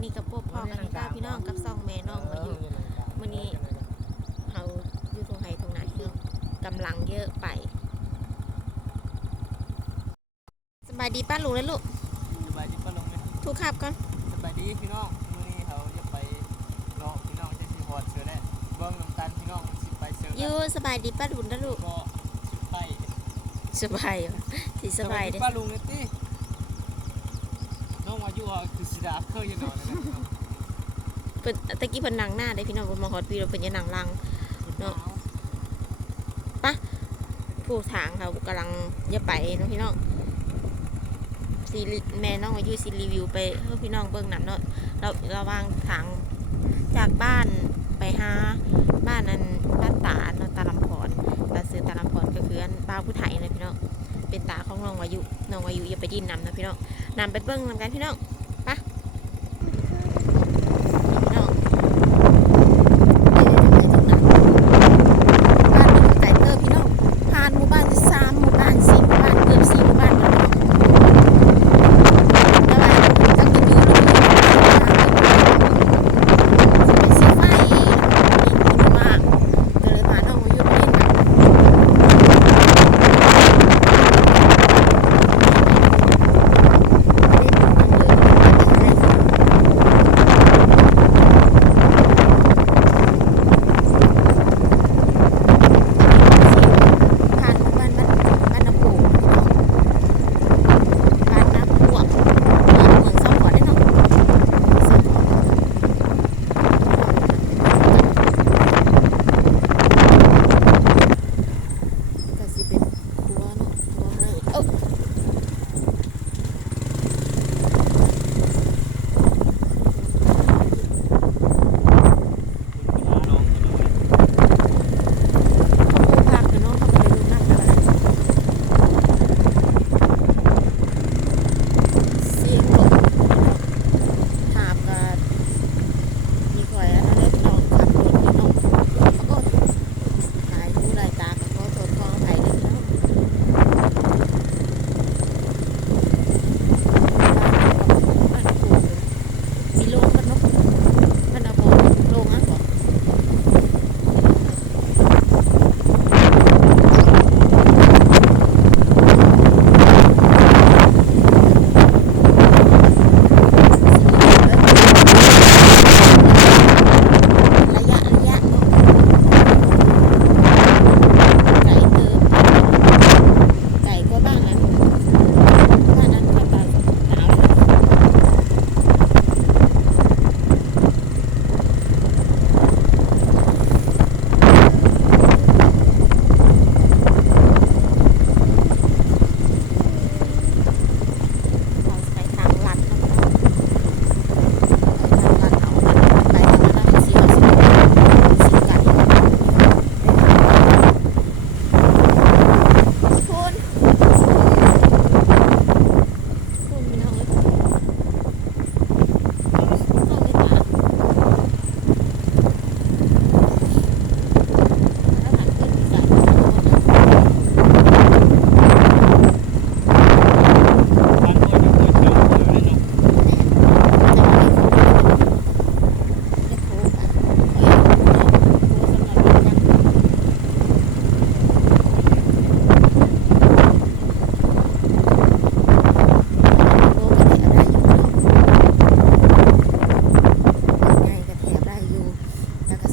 วันนี้กับพวกพ่อกันนี่ก้าพี่น้องกับซองแม่น้องมาอยู่มื้อนี้เขาอยู่ตรงไหนตรงไหนพี่น้องกำลังเยอะไปสบายดีป้าลุงและลูกสบายดีป้าลงไหมทุกขับก่อนสบายดีพี่น้องมื้อนี้เขาจะไปรอพี่น้องจะสิฮอดเสือได้เบิ่งน้ำตาลพี่น้องสิไปเสืออยู่สบายดีป้าลุงและลูกก็สิไปสบายเหรอสิสบายเด้ป้าลุงเลยติน้ องอายุอะคือสิดาเคยอยู่หน่อยนะเพิ่นตะกี้เพิ่นนั่งหน้าได้พี่น้องเพิ่นมาฮอดพี่เราเพิ่นจะนั่งหลัง เนาะ ผู้ทางเรากำลังจะไปเนาะพี่น้องซีรีแม่น้องอายุซีรีวิวไปเพื่อพี่น้องเบิ่งนำเนาะเราระหวางทางจากบ้านไปหาบ้านนั้นบ้านตาเนาะตาลำพรตาซื้อตาลำพรก็คืออันป้าผู้ไทยนะพี่น้อง เป็นตาของน้องวายุน้องวายุอย่าไปดินนำนะพี่น้องนำไปเบิ้งนำกันพี่น้อง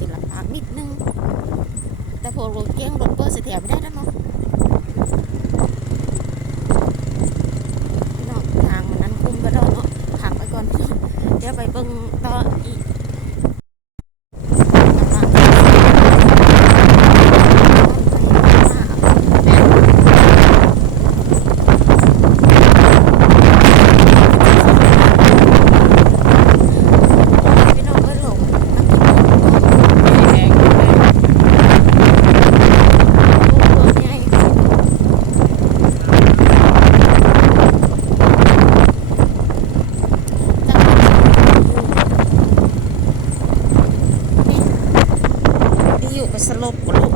ศิลปะนิดนึง แต่พอรถเก้งรถเบอร์เสียไม่ได้แล้วเนาะ สลบก็ล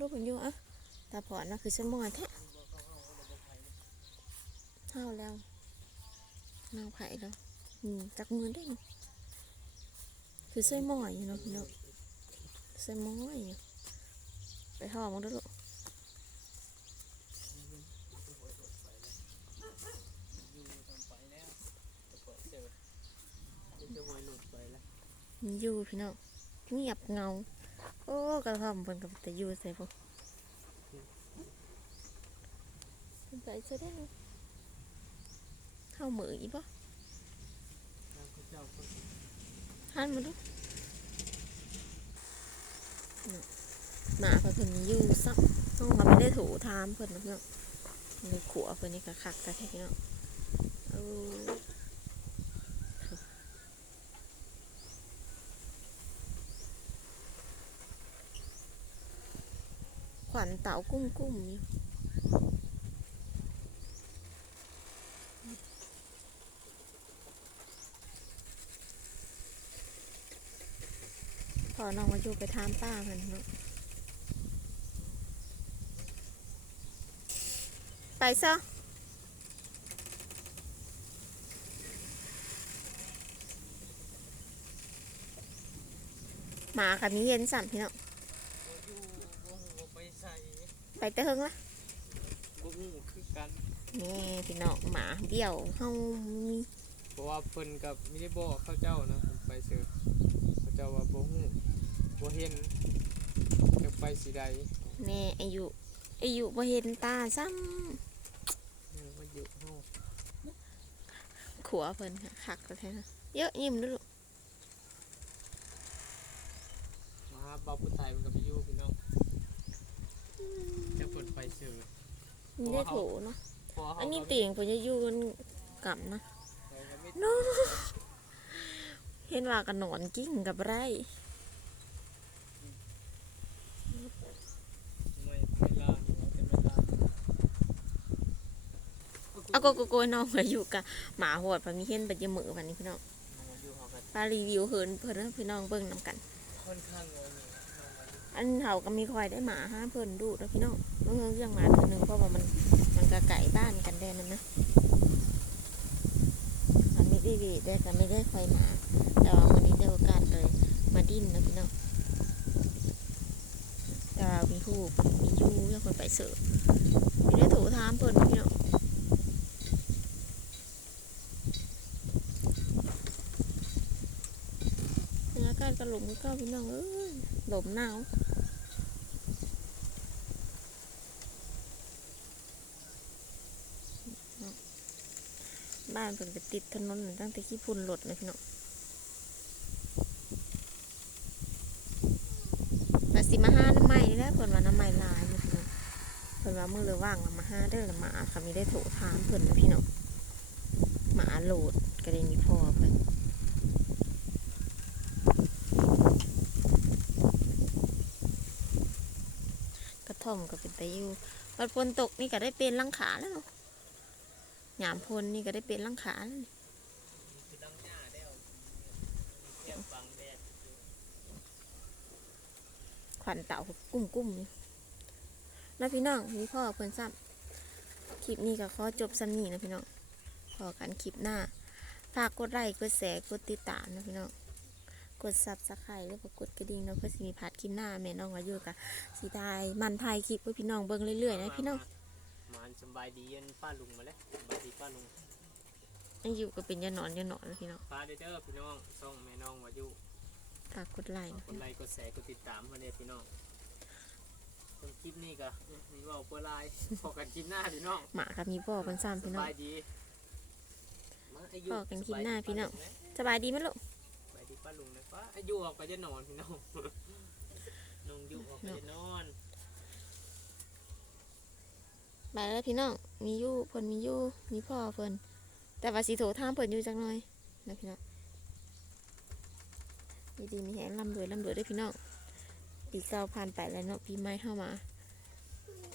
ดูเพิ่นอยู่อะตาพรนนะคือสมองแท้เฮาแล้วนางไผ่แล้วอืมจักมือได้คือใส่หม้อยอยู่เนาะพี่น้องใส่หม้อยอยู่ไปห้อมึงดูลูกอยู่ทำไปแล้วยลุดไปแล้วมีอยู่พี่น้องเงียบเงา โอ้กระท่อมเพิ่นกับแต่อยู่ใส่พวกไปเสยได้เนาะเข้ามืออีบ่ทางเขาเจ้าก็หันมาดูน่ะหมาเพิ่นมีอยู่ซักต้องมาไม่ได้ถูทามเพิ่นนะพี่น้องในขัวเพิ่นนี่ก็คักกะแท้พี่น้องเอา วัญเต่ากุ้มกุ้มพอน้องมาอยู่ไปทามป้ามันเนาะไปซะหมากับมีเย็นสั่นพี่น้อง บ่อยู่บ่ฮู้ไปใส่ ไปแต่เฮิงละบ่ฮู้คือกันนี่พี่น้องหมาเดี่ยวเฮามีเพราะว่าเพิ่นกับไม่ได้บอกเขาเจ้านะผมไปเสือเขาเจ้าว่าบ่ฮู้บ่เห็นจะไปสิใดแน่อายุอายุบ่เห็นตาซ้เออว่าอยู่เฮาำขัวเพิ่นค่ะคักก็แท้นะเยอะยิ้มดูลูกมาหาบ่าวผู้ไทยมันก็ไปอยู่พี่น้อง จะเพิ่นไปเสือมีได้โถเนาะ พอเขาอันนี้ก็เตียงเพิ่นจะอยู่กันกลับนะเขาก็ไม่เนาะเห็นว่ากันนอนกิ้งกับไรไม่ไม่ล่าหัวแต่ไม่ล่าเอาโกโกโกน้องมาอยู่กับหมาโหดพอมีเห็นปัจจมือวันนี้พี่น้องมาอยู่เขากันปารีวิวเฮินเพิ่นให้พี่น้องเบิ่งนำกัน ค่อนข้างงอยนี่น้องมา อันเฮาก็มีคอยได้หมาห้าเพิ่นดูแล้วพี่น้องเมื่อเรื่องหมาตัวหนึ่งเพราะว่ามันมันก็ไก่บ้านกันแดนนั่นนะมันไม่ได้วีได้ก็ไม่ได้คอยหมา แต่ว่าวันนี้ได้โอกาสเลยมาดิ้นนะพี่น้องแต่ว่ามีฮูกมียูยังคนไปเสิร์ฟมีได้ถูทามเพิ่นพี่น้องบรรยากาศกระหลงก็พี่น้องเอ้ย ลมหนาวบ้านเป็นก็ติดถนนตั้งแต่ขี้พุ่นรถเลยพี่น้องแต่สิมาห้าน้ำใหม่นี่แหละเพิ่นว่าน้ำใหม่ลายนะพี่น้องเพิ่นว่ามือเลยว่างมาห้าเด้อละหมาค่ะมีได้โถทามเพิ่นนะพี่น้องหมาโหลดก็เลยมีพ่อเพิ่นกระท่ อมก็เป็นตะยูวันฝนตกนี่ก็ได้เป็นลังขาแล้วเนาะหยามพลนี่ก็ได้เป็นลังขาแล้วนี่ยบฟังแดดขวัญเต่ากุ้มกุ้มนี่แล้วพี่น้องมีพ่อเพิ่นซ้ำคลิปนี้ก็ขอจบซ้ำนี้นะพี่น้องพอกันคลิปหน้าฝากกดไลค์กดแชร์กดติดตามนะพี่น้อง กดซับสไครต์หรือว่ากดกระดิ่งเนาะเพื่อสิมีพลาดคลิปหน้าแม่น้องอายุกับสีทายมันไทยคลิปให้พี่น้องเบิ่งเรื่อยๆนะพี่น้องมานสบายดีอันป้าลุงมาแล้วสบายดีป้าลุงอายุก็เป็นยาหนอนยาหนอนนะพี่น้องป้าเด้อเด้อพี่น้องส่งแม่น้องวายุฝากกดไลค์ฝากนะกดไลค์กดแชร์กดติดตามมาเด้อพี่น้องส่วนคลิปนี้ก็มีเว่าเพื่อไลน์พอกันคลิปหน้าพี่น้องหมากับมีพ่อเพิ่นซ้ำสพี่น้องบายดีมาอายุพอกันคลิปหน้าพี่น้องสบายดีสบายดีไหมลูกสบายดี ป้าลุงนะป้าอายุออกก็จะนอนพี่น้องน้องอยุออกก็จะนอนไปแล้วพี่น้องมีอยู่เพิ่นมีอยู่มีพ่อเพิ่นแต่ว่าสีโถทามเพิ่นอยู่จักหน่อยนะพี่น้องดีดีมีแหงลำรวยลำรวยด้วยพี่น้องปีเก่าผ่านไปแล้วเนาะปีใหม่เข้ามา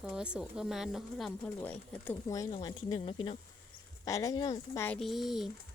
ก็สุขเข้ามาเนาะลำพ่อรวยแล้วถูกหวยรางวัลที่หนึ่งเนาะพี่น้องไปแล้วพี่น้องสบายดีส